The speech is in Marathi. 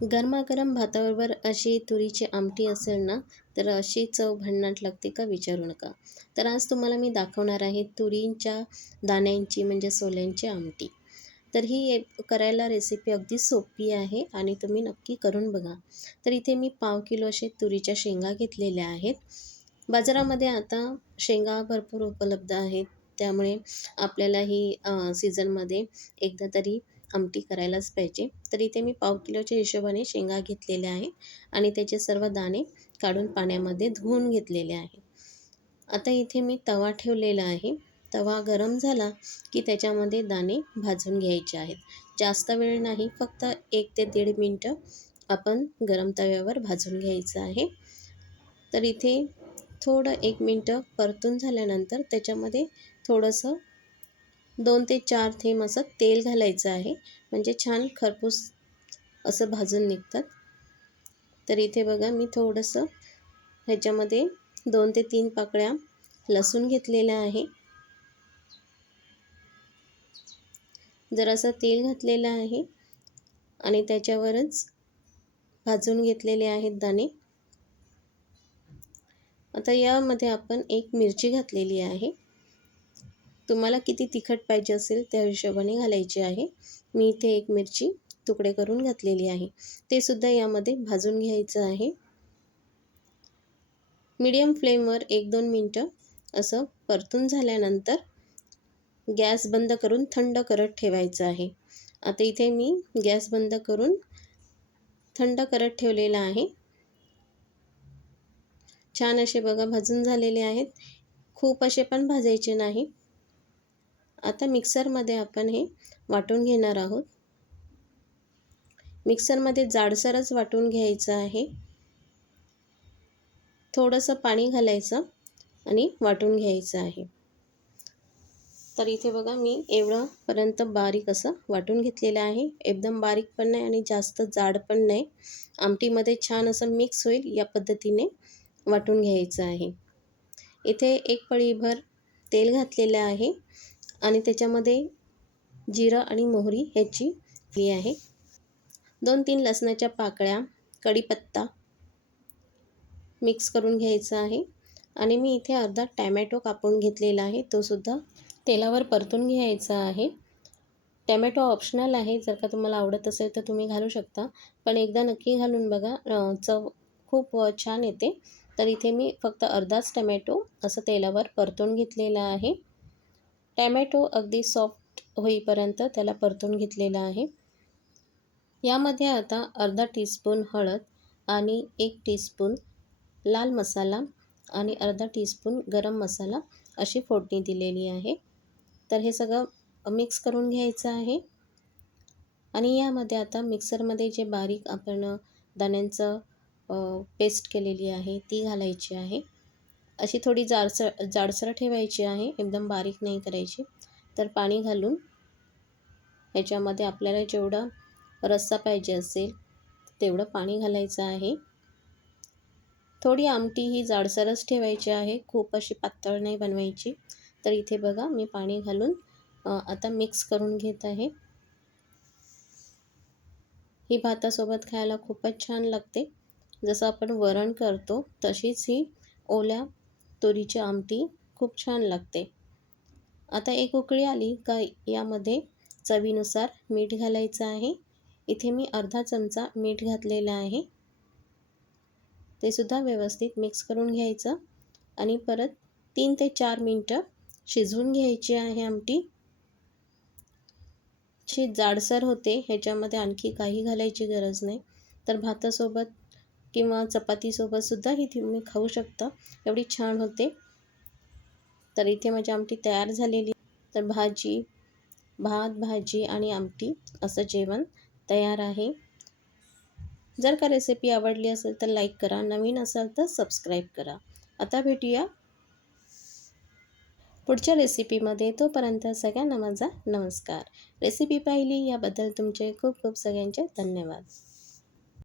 गरमागरम भाताबरोबर अशी तुरीची आमटी असेल ना, तर अशी चव भन्नाट लागते का विचारू नका. तर आज तुम्हाला मी दाखवणार आहे तुरीच्या दाण्यांची म्हणजे सोल्यांची आमटी. तर ही करायला रेसिपी अगदी सोपी आहे आणि तुम्ही नक्की करून बघा. तर इथे मी पाव किलो असे तुरीच्या शेंगा घेतलेल्या आहेत. बाजारामध्ये आता शेंगा भरपूर उपलब्ध आहेत. त्यामुळे आपल्याला ही सीझनमध्ये एकदा तरी आमटी करायलाच पाहिजे. तर इथे मी पाव किलोच्या हिशोबाने शेंगा घेतलेल्या आहेत आणि त्याचे सर्व दाणे काढून पाण्यामध्ये धुवून घेतलेले आहे. आता इथे मी तवा ठेवलेला आहे. तवा गरम झाला की त्याच्यामध्ये दाणे भाजून घ्यायचे आहेत. जास्त वेळ नाही, फक्त 1 ते 1.5 मिनटं आपण गरम तव्यावर भाजून घ्यायचं आहे. तर इथे थोडं 1 मिनटं परतून झाल्यानंतर त्याच्यामध्ये थोडंसं 2 ते 4 थेंब असं तेल घालायचं आहे, म्हणजे छान खरपूस असं भाजून निघतात. तर इथे बघा मी थोडंसं ह्याच्यामध्ये 2 ते 3 पाकळ्या लसूण घेतलेल्या आहे. जरासं तेल घातलेलं आहे आणि त्याच्यावरच भाजून घेतलेले आहेत दाणे. आता यामध्ये आपण 1 मिरची घातलेली आहे. तुम्हाला किती तिखट पाहिजे असेल त्या हिशोबाने घालायची आहे. मी इथे 1 मिरची तुकडे करून घातलेली आहे. ते सुद्धा यामध्ये भाजून घ्यायचं आहे. मीडियम फ्लेमवर 1-2 मिनटं असं परतून झाल्यानंतर गॅस बंद करून थंड करत ठेवायचं आहे. आता इथे मी गॅस बंद करून थंड करत ठेवलेला आहे. छान असे बघा भाजून झालेले आहेत. खूप असे पण भाजायचे नाही. आता मिक्सरमध्ये आपण हे वाटून घेणार आहोत. मिक्सरमध्ये जाडसरच वाटून घ्यायचं आहे. थोडंसं पाणी घालायचं आणि वाटून घ्यायचं आहे. तर इथे बघा मी एवढंपर्यंत बारीक असं वाटून घेतलेलं आहे. एकदम बारीक पण नाही आणि जास्त जाड पण नाही. आमटीमध्ये छान असं मिक्स होईल या पद्धतीने वाटून घ्यायचं आहे. इथे 1 पळीभर तेल घातलेलं आहे आणि त्याच्यामध्ये जिरं आणि मोहरी ह्याची ही आहे. 2-3 लसणाच्या पाकळ्या, कढीपत्ता मिक्स करून घ्यायचा आहे आणि मी इथे अर्धा टॅमॅटो कापून घेतलेला आहे. तो सुद्धा तेलावर परतून घ्यायचा आहे. टॅमॅटो ऑप्शनल आहे. जर का तुम्हाला आवडत असेल तर तुम्ही घालू शकता. पण एकदा नक्की घालून बघा, चव खूप छान येते. तर इथे मी फक्त अर्धाच टॅमॅटो असं तेलावर परतून घेतलेला आहे. टॅमॅटो अगदी सॉफ्ट होईपर्यंत त्याला परतून घेतलेला आहे. यामध्ये आता अर्धा टीस्पून हळद आणि 1 टीस्पून लाल मसाला आणि अर्धा टीस्पून गरम मसाला अशी फोडणी दिलेली आहे. तर हे सगळं मिक्स करून घ्यायचं आहे आणि यामध्ये आता मिक्सरमध्ये जे बारीक आपण दाण्यांचं पेस्ट केलेली आहे ती घालायची आहे. अशी थोडी जाडसर ठेवायची आहे, एकदम बारीक नाही करायची. तर पाणी घालून ह्याच्यामध्ये आपल्याला जेवढा रस्सा पाहिजे असेल तेवढं पाणी घालायचं आहे. थोडी आमटी ही जाडसरच ठेवायची आहे, खूप अशी पातळ नाही बनवायची. तर इथे बघा मी पाणी घालून आता मिक्स करून घेत आहे. ही भातासोबत खायला खूपच छान लागते. जसं आपण वरण करतो तशीच ही ओल्या तुरीची आमटी खूप छान लागते. आता 1 उकळी आली का यामध्ये चवीनुसार मीठ घालायचं आहे. इथे मी अर्धा चमचा मीठ घातलेलं आहे. ते सुद्धा व्यवस्थित मिक्स करून घ्यायचं आणि परत 3 ते 4 मिनटं शिजवून घ्यायची आहे आमटी. अशी जाडसर होते, ह्याच्यामध्ये आणखी काही घालायची गरज नाही. तर भातासोबत किंवा चपातीसोबतसुद्धा ही तुम्ही खाऊ शकता, एवढी छान होते. तर इथे माझी आमटी तयार झालेली. तर भात, भाजी आणि आमटी असं जेवण तयार आहे. जर का रेसिपी आवडली असेल तर लाईक करा, नवीन असाल तर सबस्क्राईब करा. आता भेटूया पुढच्या रेसिपीमध्ये. तोपर्यंत सगळ्यांना माझा नमस्कार. रेसिपी पाहिली याबद्दल तुमचे खूप खूप सगळ्यांचे धन्यवाद.